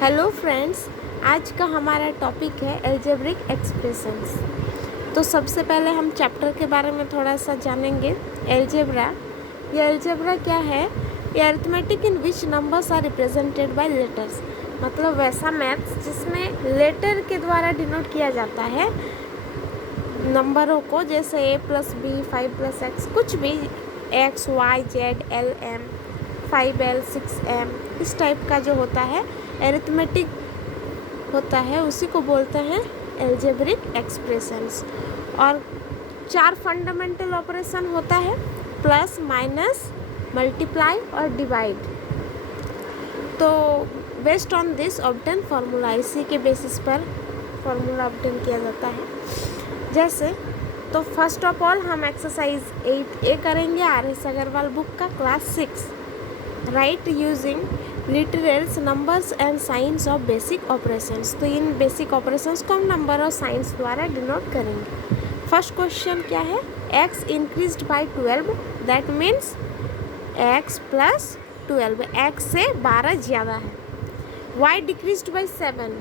Hello friends, आज का हमारा टॉपिक है एल्जेब्रिक एक्सप्रेशंस। तो सबसे पहले हम चैप्टर के बारे में थोड़ा सा जानेंगे। एल्जेब्रा, ये एल्जेब्रा क्या है? ये arithmetic in which numbers are represented by letters, मतलब वैसा मैथ्स जिसमें लेटर के द्वारा डिनोट किया जाता है नंबरों को, जैसे a + b 5 + x, कुछ भी x y z l m 5l 6m, इस टाइप का जो होता है एरिथमेटिक होता है, उसी को बोलते हैं एल्जेब्रिक एक्सप्रेशंस। और 4 फंडामेंटल ऑपरेशन होता है, प्लस, माइनस, मल्टीप्लाई और डिवाइड। तो based on this obtain formula, इसी के बेसिस पर फार्मूला ऑब्टेन किया जाता है। जैसे तो फर्स्ट ऑफ ऑल हम एक्सरसाइज 8A करेंगे, RS अग्रवाल बुक का, class 6। Right using literals numbers and science of basic operations. तो इन बेसिक ऑपरेशंस को हम नंबर और साइंस द्वारा डिनोट करेंगे। फर्स्ट क्वेश्चन क्या है? x increased by 12, that means x + 12, x से 12 ज़्यादा है। y decreased by 7,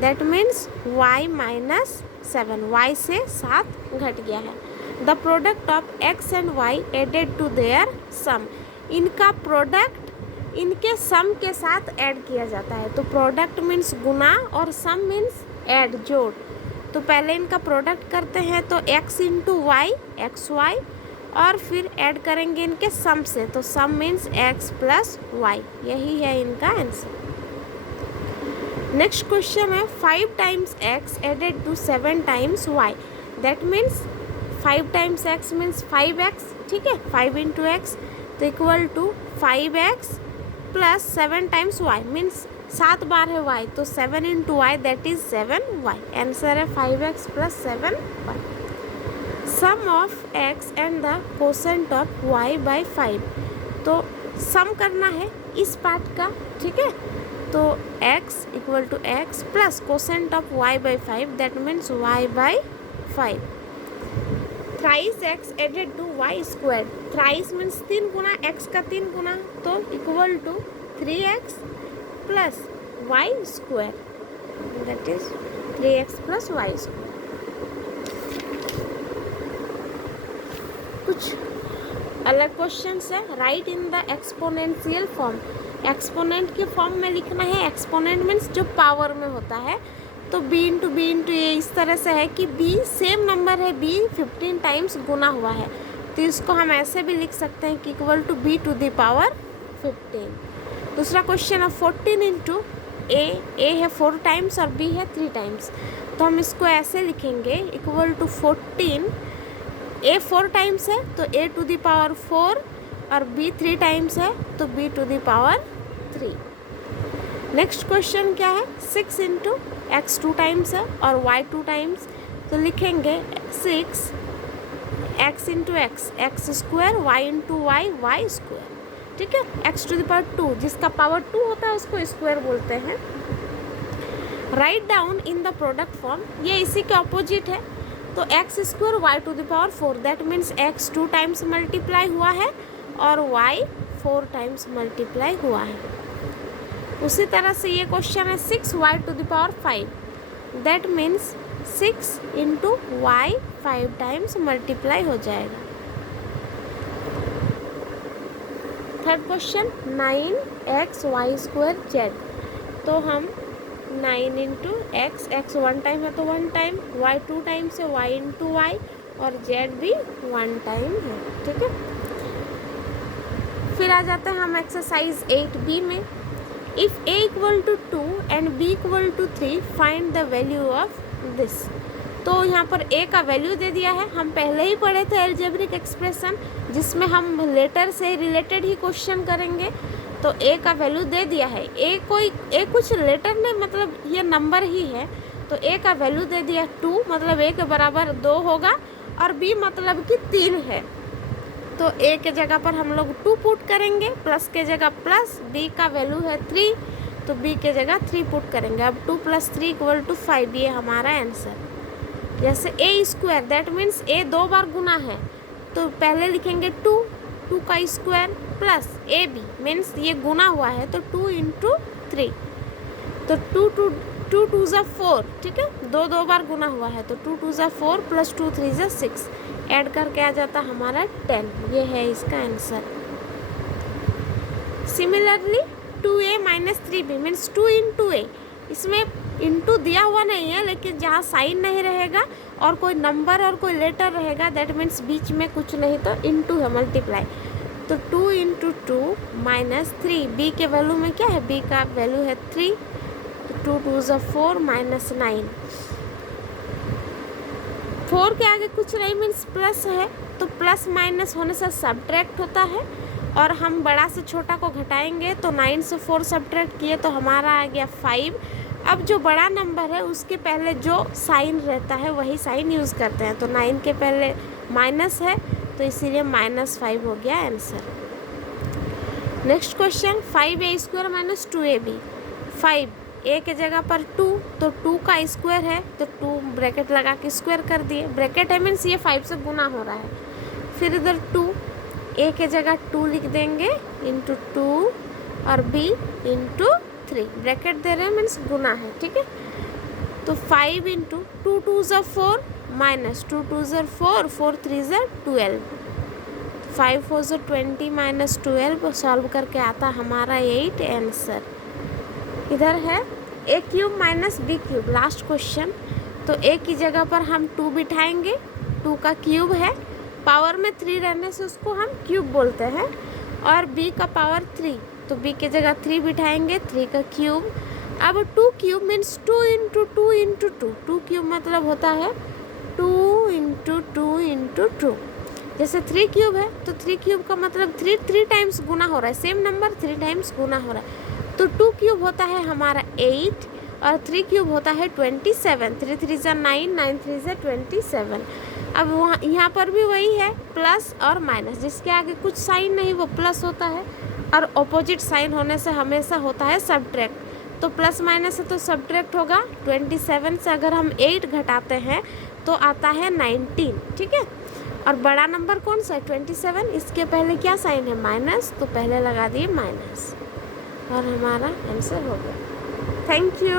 that means y - 7, y से 7 घट गया है। The product of x and y added to their sum, इनका प्रोडक्ट इनके सम के साथ ऐड किया जाता है। तो प्रोडक्ट मीन्स गुना और सम मीन्स ऐड, जोड़। तो पहले इनका प्रोडक्ट करते हैं, तो x × y xy, और फिर ऐड करेंगे इनके सम से, तो सम मीन्स x + y। यही है इनका आंसर। नेक्स्ट क्वेश्चन है 5 × x added to 7 × y, that means 5 × x means 5x, ठीक है। 5 × x तो equal to 5x + 7 × y means 7 बार है y, तो 7 × y that is 7y। Answer है 5x + 7y। Sum of x and the quotient of y by 5, तो सम करना है इस पार्ट का, ठीक है। तो x = x plus quotient of y by 5, that means y by 5। Thrice x added to y², thrice means 3 गुना, x का 3 गुना, तो equal to 3x + y², that is 3x + y²। कुछ अलग क्वेश्चंस है। Right in the exponential form, exponent के form में लिखना है। एक्सपोनेंट मीन्स जो पावर में होता है, तो b × b × a इस तरह से है कि b सेम नंबर है, b 15 टाइम्स गुना हुआ है, तो इसको हम ऐसे भी लिख सकते हैं कि = b⁵ 15। दूसरा क्वेश्चन है 14 × a है 4 टाइम्स और b है 3 टाइम्स, तो हम इसको ऐसे लिखेंगे = 14, a 4 टाइम्स है तो a⁴ और b 3 टाइम्स है तो b⁵। नेक्स्ट क्वेश्चन क्या है? 6 × x 2 टाइम्स है और y 2 टाइम्स, तो लिखेंगे 6 x × x x², y × y y², ठीक है। x⁴, जिसका पावर 2 होता है उसको स्क्वायर बोलते हैं। Write down in the product form, ये इसी के ऑपोजिट है, तो x² y⁴, that means x 2 times multiply हुआ है और y 4 टाइम्स मल्टीप्लाई हुआ है। उसी तरह से ये क्वेश्चन है 6 y⁵, that means 6 × y 5 times multiply हो जाएगा। Third question 9x y² z, तो हम 9 × x 1 टाइम है तो 1 टाइम, y 2 टाइम्स है, y × y, और z भी 1 टाइम है, ठीक है। फिर आ जाते हैं हम एक्सरसाइज 8B में। If a = 2 and b = 3, find the value of this. तो यहाँ पर a का वैल्यू दे दिया है, हम पहले ही पढ़े थे एल्जेब्रिक एक्सप्रेशन, जिसमें हम लेटर से रिलेटेड ही क्वेश्चन करेंगे। तो a का वैल्यू दे दिया है, a कुछ लेटर नहीं, मतलब ये नंबर ही है, तो a का वैल्यू दे दिया 2, मतलब a के बराबर 2 होगा, और b मतलब कि 3 है, तो a के जगह पर हम लोग 2 पुट करेंगे, प्लस के जगह प्लस, b का वैल्यू है 3, तो b के जगह 3 पुट करेंगे। अब 2 + 3 = 5, ये हमारा आंसर। जैसे a², दैट मीन्स a 2 बार गुना है, तो पहले लिखेंगे 2 का स्क्वायर प्लस ab मीन्स ये गुना हुआ है, तो 2 × 3, तो टू टू ज़ा 4, ठीक है, दो बार गुना हुआ है, तो 2 2 ज़ा 4 प्लस 2 3 ज़ा 6, ऐड करके आ जाता हमारा 10। ये है इसका answer. Similarly 2a minus 3b means 2 into a, इसमें इंटू दिया हुआ नहीं है, लेकिन जहाँ साइन नहीं रहेगा और कोई नंबर और कोई लेटर रहेगा, दैट मीन्स बीच में कुछ नहीं, तो इंटू है, मल्टीप्लाई। तो 2 इंटू 2 माइनस 3, बी के वैल्यू में क्या है, बी का वैल्यू है 3, तो 2 2 ज़ा 4 माइनस 9, 4 के आगे कुछ नहीं मीन्स प्लस है, तो प्लस माइनस होने से सब्ट्रैक्ट होता है, और हम बड़ा से छोटा को घटाएंगे, तो 9 से 4 सब्ट्रैक्ट किए तो हमारा आ गया 5। अब जो बड़ा नंबर है उसके पहले जो साइन रहता है वही साइन यूज़ करते हैं, तो 9 के पहले माइनस है, तो इसीलिए -5 हो गया answer. Next question, 5a² minus 2ab, 5 a के जगह पर 2, तो 2 का स्क्वायर है, तो 2 ब्रैकेट लगा के स्क्वायर कर दिए, ब्रैकेट है मीन्स ये 5 से गुना हो रहा है। फिर इधर 2, a के जगह 2 लिख देंगे इंटू 2 और b इंटू 3, ब्रैकेट दे रहे हैं मीन्स गुना है, ठीक है। तो 5 इंटू 2 2 ज़ा 4 माइनस 2 2 ज़ा 4 4 3 ज़ा 12, 5 4 ज़ा 20 माइनस 12, सॉल्व करके आता हमारा 8 आंसर। इधर है a³ minus b³, last question. तो a की जगह पर हम 2 बिठाएंगे, 2 का क्यूब है, पावर में 3 रहने से उसको हम क्यूब बोलते हैं, और b का पावर 3, तो b के जगह 3 बिठाएंगे, 3 का क्यूब। अब 2 cube means 2 into 2 into 2, 2 cube मतलब होता है 2 इंटू 2 इंटू 2। जैसे 3 क्यूब है तो 3 क्यूब का मतलब 3 टाइम्स गुना हो रहा है, सेम नंबर 3 टाइम्स गुना हो रहा है, तो 2 क्यूब होता है हमारा 8 और 3 क्यूब होता है 27, 3 3 ज़ा 9, 9 3 ज़ा 27। अब वहाँ यहाँ पर भी वही है, प्लस और माइनस, जिसके आगे कुछ साइन नहीं वो प्लस होता है, और ऑपोजिट साइन होने से हमेशा होता है सब्ट्रैक्ट, तो प्लस माइनस है तो सब्ट्रैक्ट होगा। 27 से अगर हम 8 घटाते हैं तो आता है 19, ठीक है। और बड़ा नंबर कौन सा है, 27, इसके पहले क्या साइन है, माइनस, तो पहले लगा दिए माइनस, और हमारा आंसर हो गया। Thank you.